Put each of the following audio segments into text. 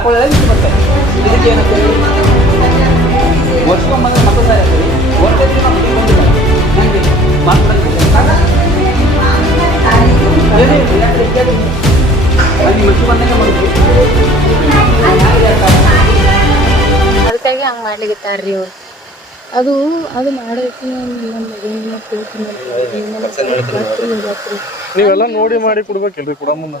aku lagi cuma kayak jadi dia nak jadi buat cuma malam satu saya tadi buat jadi cuma beli mobil lagi ini mantan karena jadi dia jadi lagi macam mana kamu lagi நீ நோடி மாடி குடுப்ப கேள்வி குடமுன்னு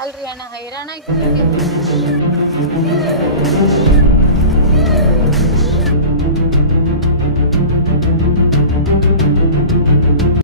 ಅಲ್ರಿ ಅಣ್ಣ ಹೈರಾಣ ಆಯ್ತು